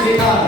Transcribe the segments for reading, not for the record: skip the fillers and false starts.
ዛሬ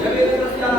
የቤተ ክርስቲያን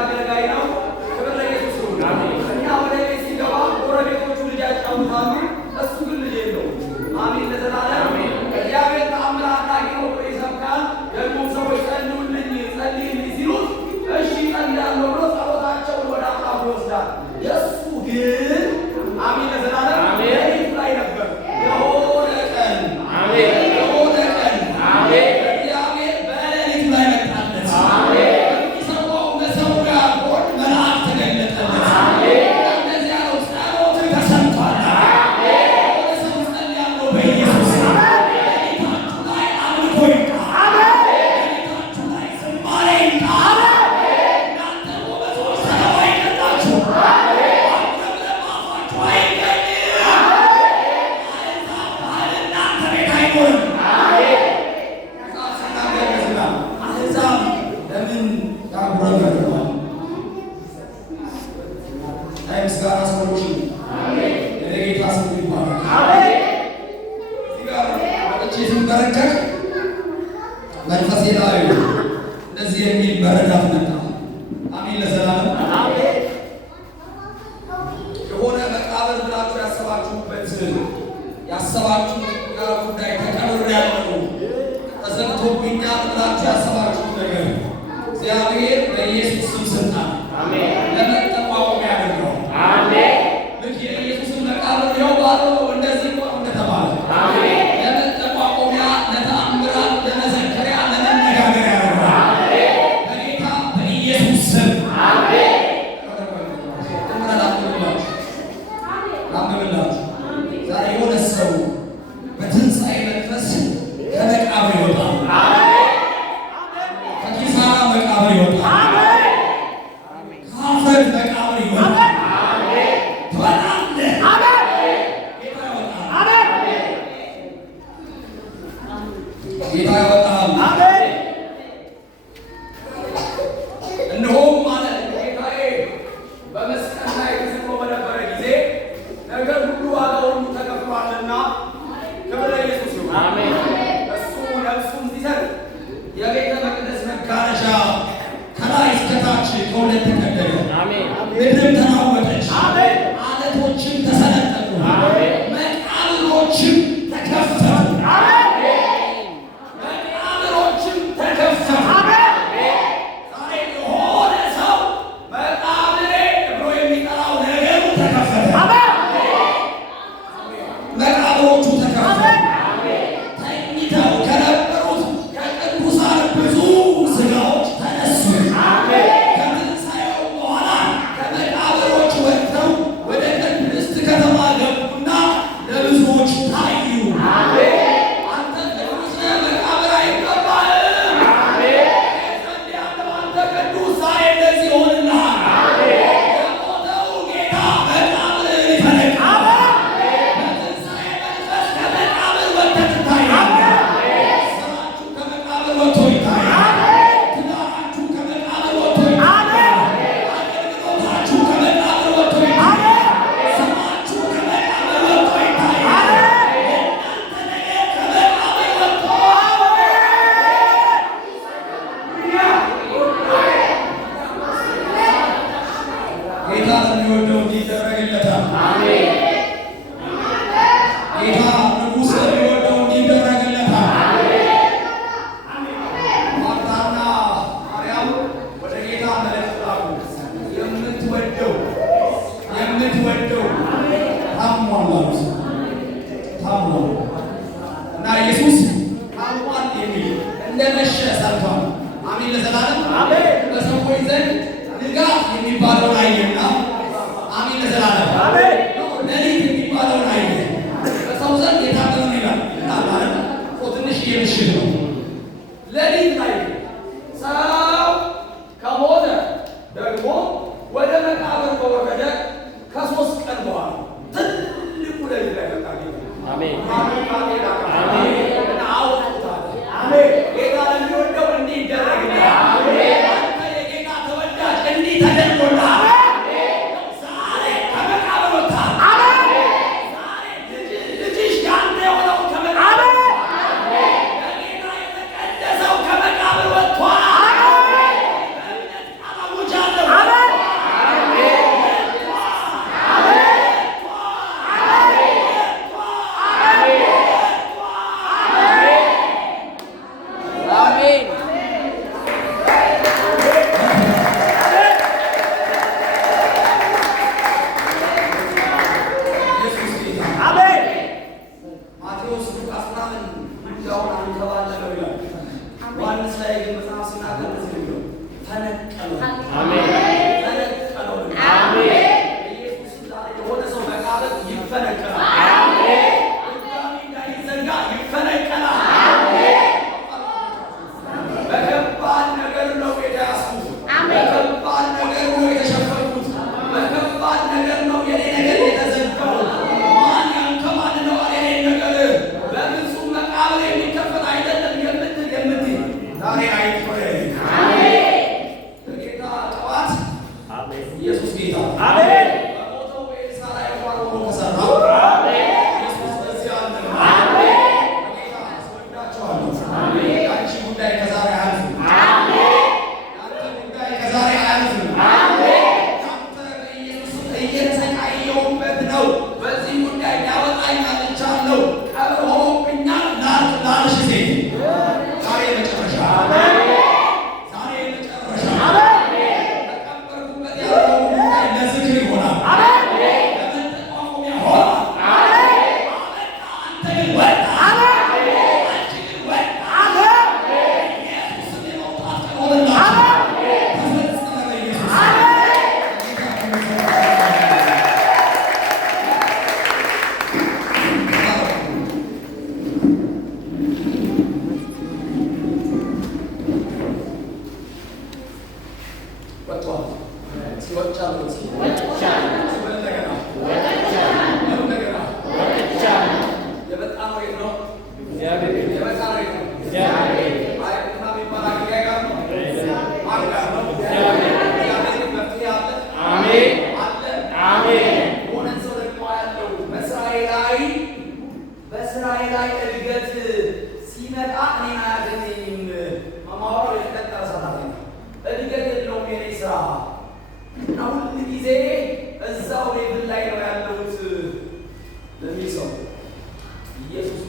ምድርም ተናወጠች፣ ዓለቶችም ተሰነጠቁ፣ መቃብሮችም ተከፈቱ። መቃብሮችም ተከፈቱ። ዛሬ የሆነ ሰው መቃብሬ ብሎ የሚጠራው ነገሩ ተከፈተ። መቃብሮቹ ተከፈቱ። ተኝተው ከነበሩት ከቅዱሳን ብዙ ሥጋዎች ተነሱ። ከትንሣኤው በኋላ ከመቃብሮች ወጥተው ወደ ቅድስት ከተማ ገቡና ለብዙዎች ታዩ። አንተ ቅዱስ ነህ፣ መቃብር አይገባህም። ዘንድ ያለው አንተ ቅዱስ ዛሬ እንደዚህ ሆንልሃል። የሞተው ጌታ መቃብርን ይፈነቅላል። በትንሣኤ መንፈስ ከመቃብር ወጥተህ ትታያለህ። ስራችሁ ከመቃብር ወጥቶ ይታያል። ትዳራችሁ ከመቃብር ወጥቶ ይታያል። አገልግሎታችሁ ከመቃብር ወጥቶ ይታያል። ስማችሁ ከመቃብር ወጥቶ ይታያል። የእናንተ ነገር ከመቃብር ወጥቶ ጌታ ለሚወደው እንዲደረግለታል። ጌታ ንጉሥ ለሚወደው እንዲደረግለታል። ማርታና ማርያም ወደ ጌታ መልእክት ላኩ። የምትወደው ታሟል አሉት። ታሟል እና ኢየሱስ ታሟል የሚል እንደመሸ ሰምቷል። አሜን ለዘላለም። በሰዎች ዘንድ ንጋት የሚባለውን አየና አሜን ለዘላለም። ሌሊት የሚባለውን አየ። በሰው ዘንድ የታመመ ይላል እና ማለት ትንሽ የምሽት ነው። ሌሊት ላይ ሰው ከሞተ ደግሞ ወደ መቃብር ከወረደ ከ3 ቀን በኋላ ትልቁ ሌሊት ላይ መጣ ጌታ። አሜን። እና አውጡታል። ጌታ ለሚወደው እንዲህ ይደረግልሃል። አንተ የጌታ ተወዳጅ እንዲህ ተደርጎልሃል። ዛሬ ከመቃብር ወጥተሃል። ዛሬ ልጅሽ ያንተ የሆነው ከመቃብር በጌታ የተቀደሰው ከመቃብር ወጥቷል። በእምነት አውጃለሁ። ኢየሱስ ጌታ። ማቴዎስ ሉቃስ ምናምን ጉዳዩን አንከባለለው ይላል። ዮሐንስ ላይ ግን መጽሐፍ ሲናገር እንደዚህ ነው የሚለው፣ ተነቀለው። ተነቀለው። ኢየሱስ ዛሬ የሆነ ሰው መቃብር ይፈነቀላል። ድጋሚ እንዳይዘጋ ይፈነቀላል። በከባድ ነገር ነው የተያዝኩት። በከባድ ነገር ነው የተሸፈንኩት። በከባድ ነገር ነው የኔ ነገር የተዘጋው። ማን ያንከባልለዋል የኔን ነገር? በፍጹም መቃብር የሚከፈት አይደለም የምትል ዛሬ አይቆየ። በጌታ ጠዋት ኢየሱስ ጌታ በሞተው በኤልሳ ላይ እንኳን ሆኖ ከሰራው ኢየሱስ በዚህ አለ። በጌታ አስወዳቸዋለሁ። ያንቺ ጉዳይ ከዛሬ አያልፍም። ያንተ ጉዳይ ከዛሬ አያልፍም። አንተ በኢየሱስ እየተሰቃየሁበት ነው። በዚህ ጉዳይ ሊያወጣኝ አልቻለሁ። ቀብር ሆኖብኛል ላልሽ ሴት ዛሬ መጨረሻ ዛሬ መጨረሻ ተቀበርኩበት ያለው ጉዳይ ለዝክር ይሆናል። ለመጠቋቆሚያ ሆኗል። አንተ ግን ወጣ። አንቺ ግን ወጣ። ኢየሱስን የመውጣት ቀን ሆነላችሁ። ተፈጸመ በኢየሱስ ወጥቷል። ሲወጫለሁ እንደገና የመጣ ነው የት ነው? የመጣ ነው የት ነው? አይ እና የሚባል አገልጋይ ጋር ነው። ማን ጋር ነው? እግዚአብሔር መፍትሄ አለ። አለ። የሆነን ሰው ደግሞ ያለው በስራዬ ላይ እድገት ሲመጣ እኔን አያገኘኝም። ማማወራው የተቀጠረ ሰራተኛ እድገት የለውም የኔ ስራ እና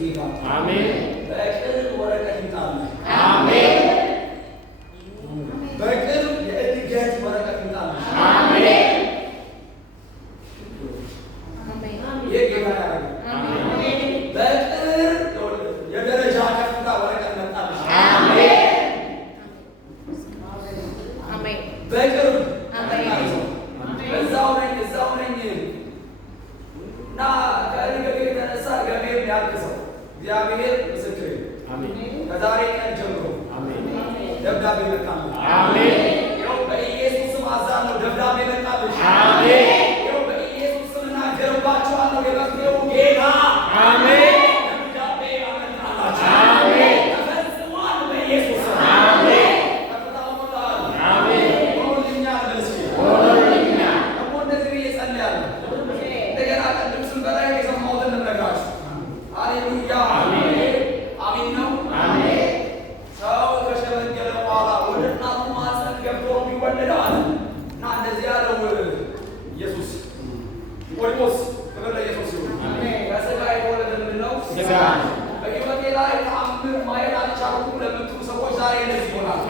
ጌታ አሜን። በቅርብ ወረቀት ይምጣልህ። አሜን። በቅርብ የእድገት ወረቀት ይምጣልህ። አሜን። ይህ ጌታ ያደርጋል። በቅርብ የደረጃ ከፍታ ወረቀት መጣልሽ። በቅርብ እዛው ነኝ እና ከንግግር የተነሳ ገሜም ያልቅሰው እግዚአብሔር ምስክሬ ከዛሬ ቀን ጀምሮ ደብዳቤ መጣልሽ። ይኸው በኢየሱስ ስም አዛለሁ። ደብዳቤ መጣልሽ። ይኸው በኢየሱስ ስም እናገርባችኋለሁ። የመፍትሄው ጌታ ደብዳቤ ያመጣላችሁ። ተፈጽሟል በኢየሱስ ስም። ከፍታ ሞላል። ሆኖልኛል በልስኪ ደግሞ እንደዚህ ብዬ ጸልያለሁ። እንደገና ቅድም ስም በላይ የሰማሁትን ልነግራችሁ። ሃሌሉያ አሜን ነው። ሰው ከሸመገለ በኋላ ወደ እናቱ ማህፀን ገብቶ የሚወለደው አለ እና እንደዚህ ያለው ኢየሱስ ኒቆዲሞስ ክብር ለኢየሱስ ይሁን። ከሥጋ የተወለደ ምንድን ነው? ሥጋ። በሕይወቴ ላይ ተአምር ማየት አልቻልኩም ለምትሉ ሰዎች ዛሬ እንደዚህ ይሆናል።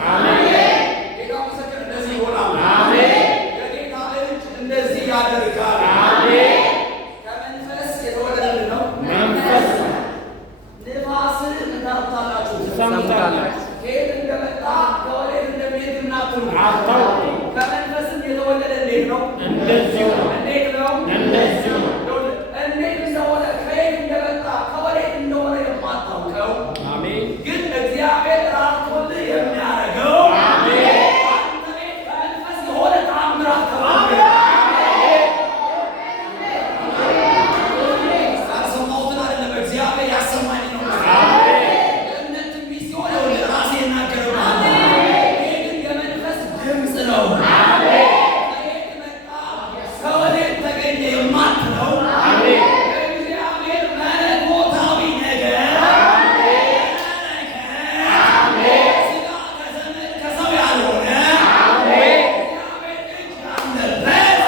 ጌታ ምስክር እንደዚህ ይሆናል። የጌታ እጅ እንደዚህ ያደርጋል። ከመንፈስ የተወለደ ምንድን ነው? መንፈስ። ንፋስን ታውቁታላችሁ፣ ትሰሙታላችሁ። ከየት እንደመጣ ከወዴት እንደሚሄድ አታውቁም። ከመንፈስም የተወለደ እንዴት ነው? እንደዚሁ ነው። እንዴት ነው? እንደዚሁ ነው። እንዴት እንደሆነ ከየት እንደመጣ ከወዴት እንደሆነ የማታውቀው ግን እግዚአብሔር ራርቶልህ የሚያደርገው አንተ ቤት ከመንፈስ የሆነ ተአምራት ያልሰማሁትን አይደለም እግዚአብሔር ያሰማኝ ነው። የእምነት ትንቢት ሲሆን ራሴ እናገርብሃለሁ። ይሄ ግን የመንፈስ ድምፅ ነው። ከየት መጣ ከወዴት ተገኘ የማትለው እግዚአብሔር መለኮታዊ ነገር ሥጋ ከዘመድ ከሰው ያልሆነ እግዚአብሔር እጅ ያለበት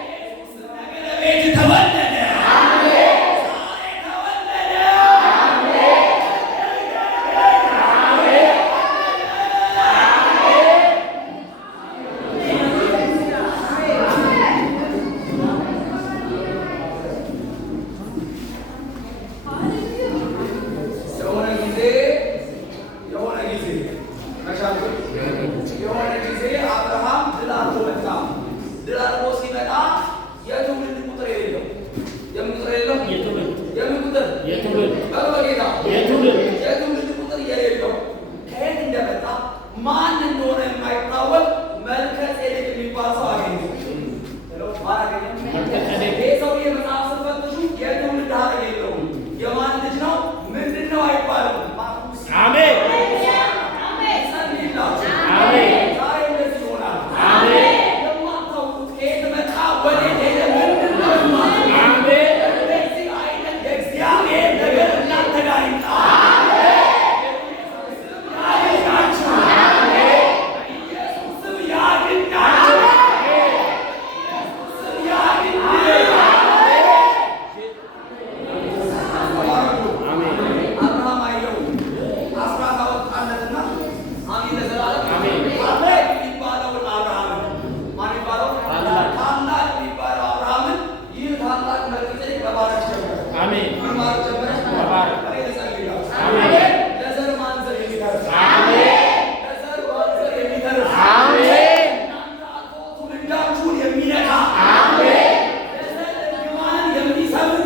ኢየሱስ ነገረ ቤት ተወለደ። ዛሬ ተወለደ። የሆነ ጊዜ አብርሃም ድል አድርጎ መጣ። ድል አድርጎ ሲመጣ የትውልድ ቁጥር የሌለው የምን ቁጥር የሌለው? የምን ቁጥር? በጌታ የትውልድ ቁጥር የሌለው ከየት እንደመጣ ማን እንደሆነ የማይታወቅ መልከ ጼዴቅ የሚባል ሰው አገኘ። ማን አገኘ? ይህ ሰውዬ መጽሐፍ ስትፈትሹ የትውልድ ሐረግ የለውም። የማን ልጅ ነው? ምንድን ነው አይባልም። አሜን። ዛሬ እንደዚህ ይሆናል። የማታውቁት ከየት መጣ ወዴት ሄደ ምንድን ነው የማታውቁት እንደዚህ አይነት የእግዚአብሔር ነገር እናንተ ጋር ይምጣ። ያድናችሁ። በኢየሱስ ስም ያድናችሁ። በኢየሱስ ስም ያድናችሁ። አብርሃም አየው አስራት አወጣለትና አሜን ለዘላለም ታላቅ የሚባለውን አብርሃምን ማን ይባለው? ታላቅ የሚባለው አብርሃምን ይህ ታላቅ መልከጼዴቅ መባረክ ጀመረ። ምን ማለት ጀመረ? እኔ ልጸልይላችሁ። ለዘር ማንዘር የሚተርፍ ለዘር ማንዘር የሚተርፍ እናንተ አልፎ ትውልዳችሁን የሚነካ ለዘር እርግማንን የሚሰብር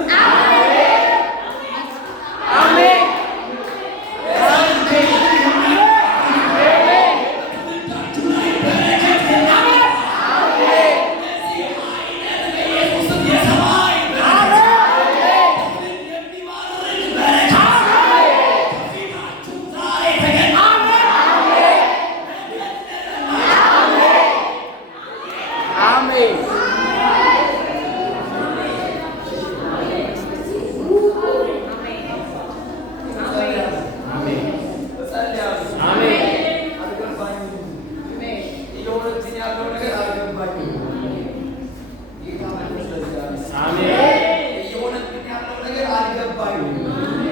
እየሆነብኝ ያለው ነገር አልገባኝም።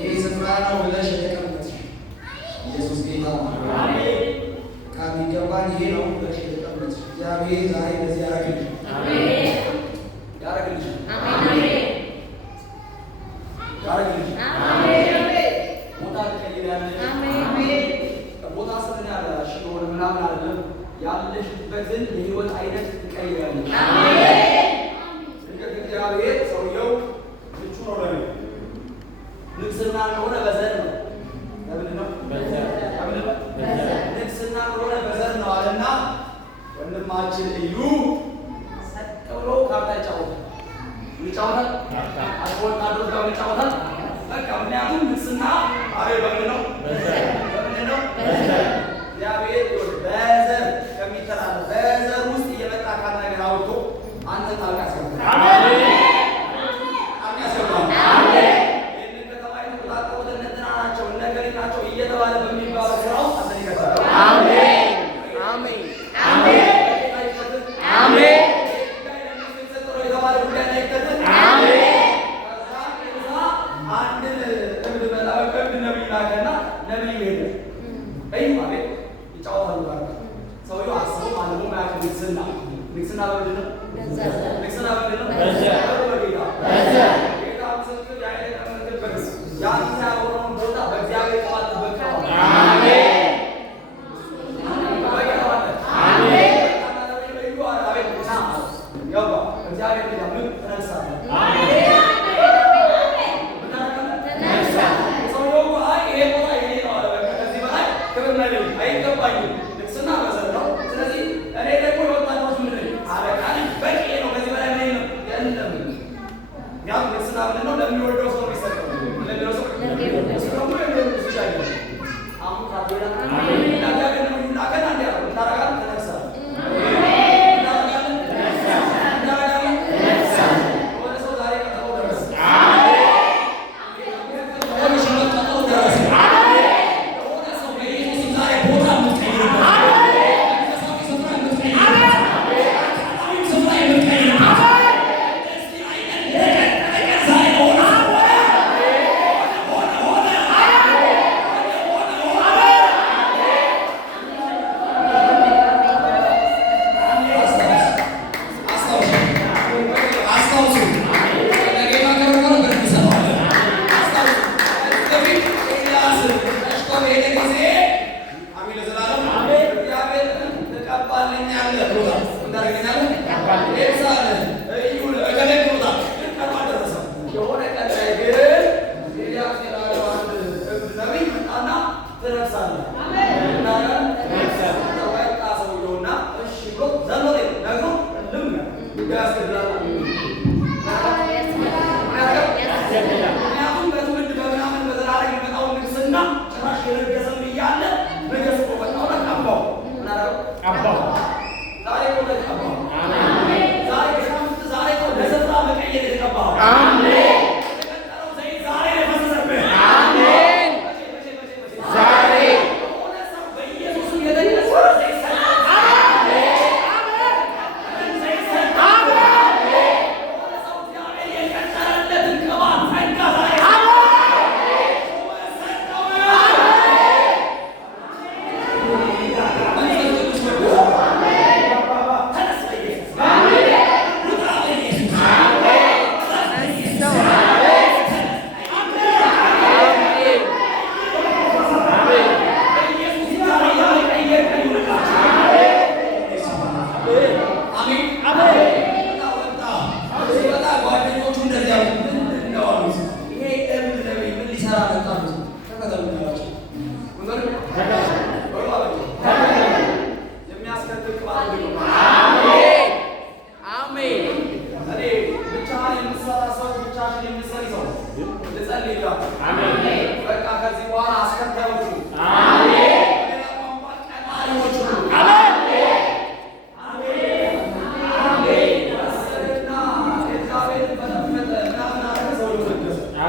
ይህ ስፍራ ነው ብለሽ የተቀመጥሽ ኢየሱስ ጌታ ነው። ከሚገባን ይሄ ነው ብለሽ የተቀመጥሽ እግዚአብሔር ዛሬ በዚህ ያደርግልሽ ያደርግልሽ ያደርግልሽ ቦታ ትቀይራለሽ። ቦታ ስምን ያለሽ የሆነ ምናምን አይደለም ያለሽበትን የህይወት አይነት ትቀይራለሽ። እግዚአብሔር ሰውየው ልጁ ነው ለኔ ንግስና እንደሆነ በዘር ነው። ለምን ነው ንግስና እንደሆነ በዘር ነው አለና ወንድማችን እዩ ሰጥ ብሎ ካርታ ይጫወታል። ወታደሮች ጋር ይጫወታል። በቃ ምክንያቱም ንግስና አቤት በምን ነው በምን ነው እግዚአብሔር በዘር ከሚተላለፍ በዘር ውስጥ እየመጣ ካለ ነገር አውጥቶ አንተ ጣልቃ ያስገባል። አሜን ጣልቃ ያስገባል። አሜን ይሄን ከተማ የተቆጣጠሩት እነትና ናቸው ነገሪ ናቸው እየተባለ በሚባለው ስራ ውስጥ አንተ ይገባል። አሜን አሜን አሜን አሜን ንግስና በምንድን ነው? ንግስና በምንድን ነው? በጌታ ጌታ ምስክር ያይለቀምበት ያንተ ያወራውን ቦታ በእግዚአብሔር ቃል ተበቃው። አሜን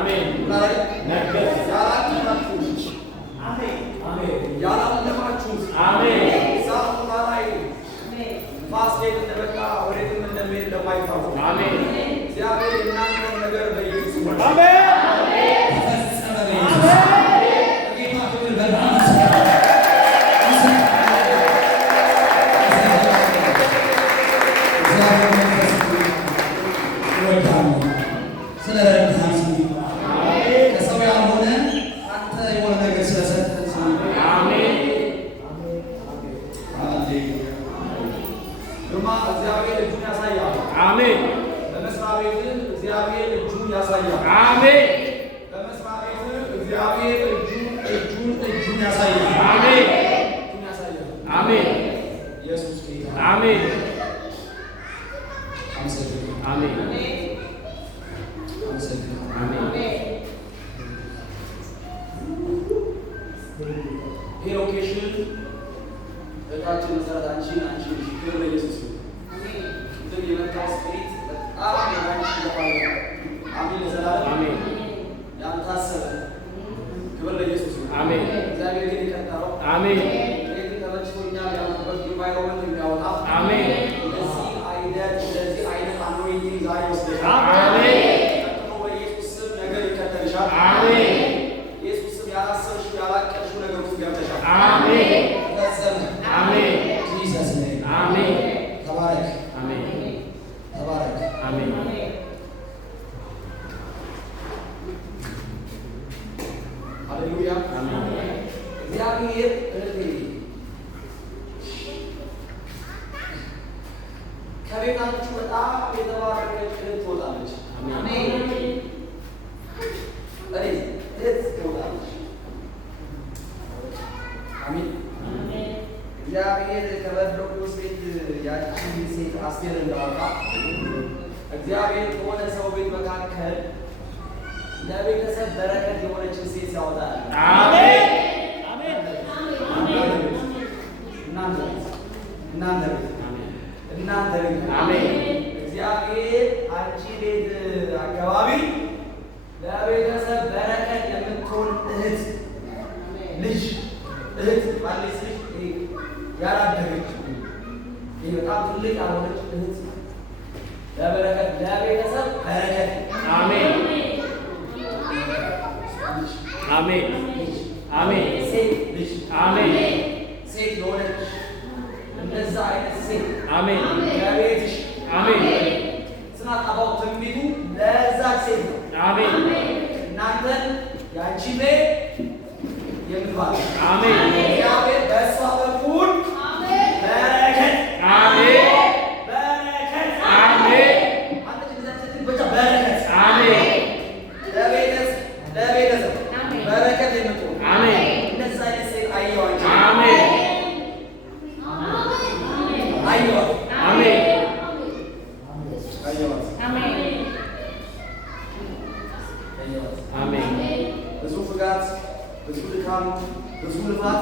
Amen. Amen. ሎኬሽን እታችን መሰረት አንቺ ክብር ለኢየሱስ ነው። ግን የመጣው ስፒሪት በጣም አንቺ ይባል። አሜን ለዘላለም አሜን። ያንታሰበ ክብር ለኢየሱስ ነው። አሜን። እግዚአብሔር ግን ይቀጣው አሜን። ይሄን ተመችቶኛል ያልኩበት ኢንቫይሮመንት የሚያወጣ አሜን። እንደዚህ አይነት አኖይንቲንግ ዛሬ ወስደሻል አሜን። ቀጥሎ በኢየሱስ ስም ነገር ይከተልሻል አሜን። ኢየሱስ ስም ያላሰብሽው ያላቀድሽው ነገር ውስጥ ገብተሻል አሜን። አሜን። ጂሰስ ኔም አሜን። ተባረክ አሜን። ተባረክ አሜን። ሃሌሉያ አሜን። እግዚአብሔር ከቤታችሁ በጣም የተባረከች እህት ትወጣለች አሜን። እህት ትወጣለች አሜን። እግዚአብሔር ከበርዶክዮስ ቤት ያቺን ሴት አስቴር እንዳወጣ እግዚአብሔር ከሆነ ሰው ቤት መካከል ለቤተሰብ በረከት የሆነችን ሴት ያወጣል አሜን። እናንተ ቤት አሜን። እግዚአብሔር አንቺ ቤት አካባቢ ለቤተሰብ በረከት የምትሆን እህት ልጅ ባለች ልጅ ያላደገች ይህ በጣም ትልቅ ያልሆነች እህት ለበረከት ለቤተሰብ በረከት አሜን አሜን አሜን። ሴት ልጅ አሜን። ሴት የሆነች እንደዛ አይነት ሴት አሜን ለቤትሽ አሜን። ስናት አባው ትንቢቱ ለዛች ሴት ነው አሜን። እናንተን ያንቺ ቤት የምትባል አሜን። እግዚአብሔር በእሷ በኩል በረከት አሜን በረከት አሜን። አንተ እንደዚህ ብቻ በረከት አሜን። ለቤተሰብ በረከት የምትሆን አሜን። እንደዛ አይነት ሴት አየዋች አሜን አየዋት አሜን አየዋት አሜን። ብዙ ፍጋት፣ ብዙ ድካም፣ ብዙ ልፋት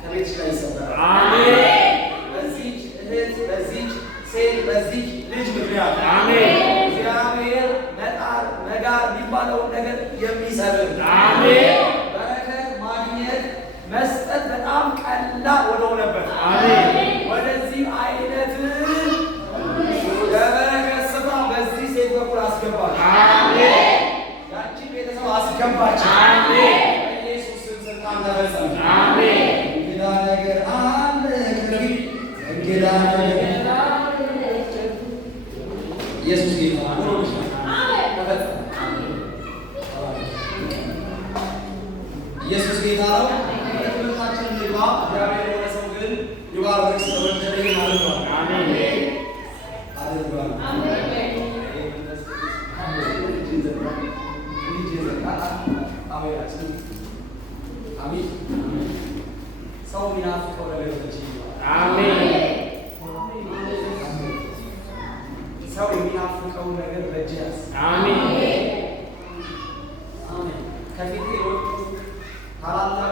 ከቤትሽ ላይ ይሰበራል አሜን። በዚህች እህት፣ በዚህች ሴት፣ በዚህች ልጅ ምክንያት አሜን እግዚአብሔር መጣር መጋር የሚባለውን ነገር የሚሰብር አሜን። በረከት ማግኘት መስጠት በጣም ቀላል ወደሆነበት አሜን ወደዚህ አይነት የበረከት ስፍራ በዚህ ሴት በኩል አስገባች አሜን። ያቺ ቤተሰብ አስገባች አሜን። በኢየሱስ ስም ስልጣን ተፈጸመ አሜን። እንግዳ ነገር አለ ከፊት እንግዳ ነገር ኢየሱስ ጌታ ነው አሜን ተፈጸመ ኢየሱስ ጌታ ነው። ለትምህርታችን ልባ እግዚአብሔር የሆነ ሰው ግን ይባርክ ስለወደደ አድርጓል አሜን አድርጓል አሜን አሜን። ሰው የሚናፍቀው ነገር አሜን ሰው የሚናፍቀው ነገር በእጅህ አሜን አሜን። ከፊት የወጡ ታላላቅ